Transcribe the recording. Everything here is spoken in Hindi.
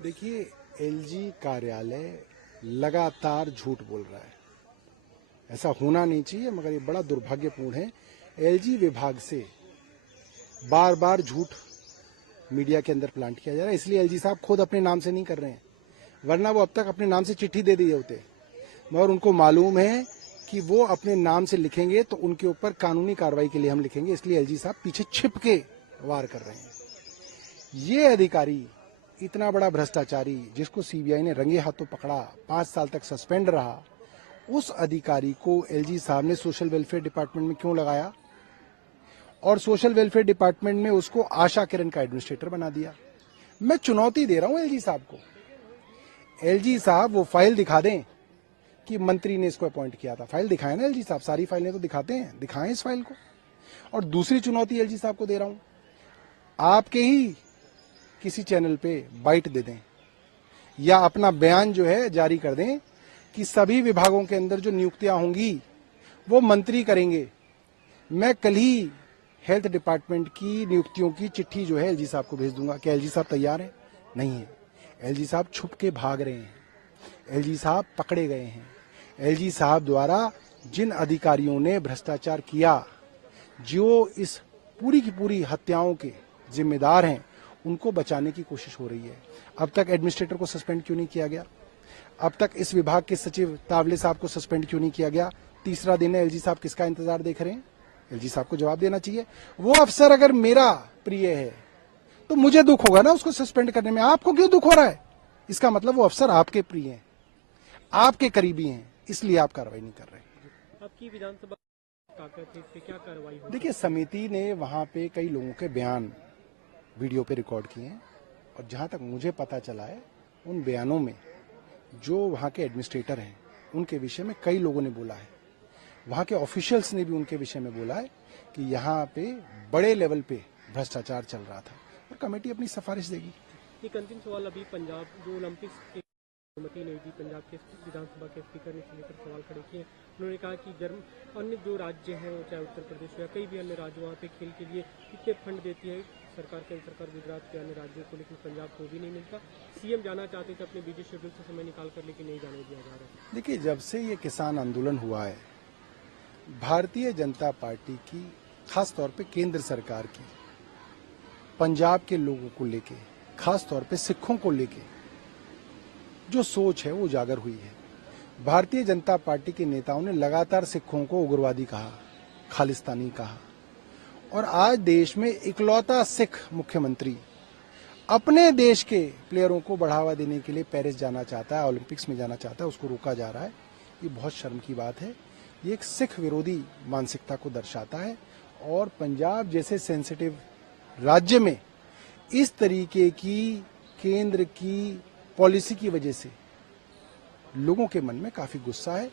देखिए, एलजी कार्यालय लगातार झूठ बोल रहा है। ऐसा होना नहीं चाहिए, मगर ये बड़ा दुर्भाग्यपूर्ण है। एलजी विभाग से बार बार झूठ मीडिया के अंदर प्लांट किया जा रहा है, इसलिए एलजी साहब खुद अपने नाम से नहीं कर रहे हैं, वरना वो अब तक अपने नाम से चिट्ठी दे दिए होते। मगर उनको मालूम है कि वो अपने नाम से लिखेंगे तो उनके ऊपर कानूनी कार्रवाई के लिए हम लिखेंगे, इसलिए एलजी साहब पीछे छिप के वार कर रहे हैं। ये अधिकारी इतना बड़ा भ्रष्टाचारी, जिसको सीबीआई ने रंगे हाथों पकड़ा, 5 साल तक सस्पेंड रहा, उस अधिकारी को एलजी साहब ने सोशल वेलफेयर डिपार्टमेंट में क्यों लगाया और सोशल वेलफेयर डिपार्टमेंट में उसको आशा किरण का एडमिनिस्ट्रेटर बना दिया। मैं चुनौती दे रहा हूं एलजी साहब को। एलजी साहब वो फाइल दिखा दें कि मंत्री ने इसको अपॉइंट किया था। फाइल दिखाएं ना एलजी साहब, सारी फाइलें तो दिखाते हैं, दिखाएं इस फाइल को। और दूसरी चुनौती एलजी साहब को दे रहा हूं, आपके ही किसी चैनल पे बाइट दे दें या अपना बयान जो है जारी कर दें कि सभी विभागों के अंदर जो नियुक्तियां होंगी वो मंत्री करेंगे। मैं कल ही हेल्थ डिपार्टमेंट की नियुक्तियों की चिट्ठी जो है एलजी साहब को भेज दूंगा। क्या एलजी साहब तैयार हैं? नहीं है। एलजी साहब छुप के भाग रहे हैं, एलजी साहब पकड़े गए हैं। एलजी साहब द्वारा जिन अधिकारियों ने भ्रष्टाचार किया, जो इस पूरी की पूरी हत्याओं के जिम्मेदार हैं, उनको बचाने की कोशिश हो रही है। अब तक एडमिनिस्ट्रेटर को सस्पेंड क्यों नहीं किया गया? अब तक इस विभाग के सचिव तावले साहब को सस्पेंड क्यों नहीं किया गया? तीसरा दिन है, एलजी साहब किसका इंतजार देख रहे हैं? एलजी साहब को जवाब देना चाहिए। वो अफसर अगर मेरा प्रिय है तो मुझे दुख होगा ना उसको सस्पेंड करने में। आपको क्यों दुख हो रहा है? इसका मतलब वो अफसर आपके प्रिय हैं, आपके करीबी हैं, इसलिए आप कार्रवाई नहीं कर रहे। आपकी विधानसभा क्या कार्रवाई होगी? देखिए, समिति ने वहां पे कई लोगों के बयान वीडियो पे रिकॉर्ड किए हैं और जहां तक मुझे पता चला है, उन बयानों में जो वहां के एडमिनिस्ट्रेटर हैं उनके विषय में कई लोगों ने बोला है, वहां के ऑफिशियल्स ने भी उनके विषय में बोला है कि यहाँ पे बड़े लेवल पे भ्रष्टाचार चल रहा था और कमेटी अपनी सिफारिश देगी। एक अंतिम सवाल, अभी पंजाब जो ओलंपिक्स की अनुमति नहीं दी, पंजाब के विधानसभा के स्पीकर ने लेकर सवाल खड़े किए। उन्होंने कहा कि अन्य जो राज्य हैं, चाहे उत्तर प्रदेश हो या कई भी अन्य राज्य, वहाँ पे खेल के लिए कितने फंड देती है सरकार, केंद्र सरकार गुजरात के अन्य राज्यों को, लेकिन पंजाब को भी नहीं मिलता। सीएम जाना चाहते थे अपने बिजी शेड्यूल से समय निकाल कर, लेकिन नहीं जाने दिया जा रहा। देखिए, जब से ये किसान आंदोलन हुआ है, भारतीय जनता पार्टी की, खास तौर पे केंद्र सरकार की, पंजाब के लोगों को लेके, खास तौर पे सिखों को लेके जो सोच है वो उजागर हुई है। भारतीय जनता पार्टी के नेताओं ने लगातार सिखों को उग्रवादी कहा, खालिस्तानी कहा, और आज देश में इकलौता सिख मुख्यमंत्री अपने देश के प्लेयरों को बढ़ावा देने के लिए पेरिस जाना चाहता है, ओलंपिक्स में जाना चाहता है, उसको रोका जा रहा है। ये बहुत शर्म की बात है। ये एक सिख विरोधी मानसिकता को दर्शाता है और पंजाब जैसे सेंसिटिव राज्य में इस तरीके की केंद्र की पॉलिसी की वजह से लोगों के मन में काफी गुस्सा है।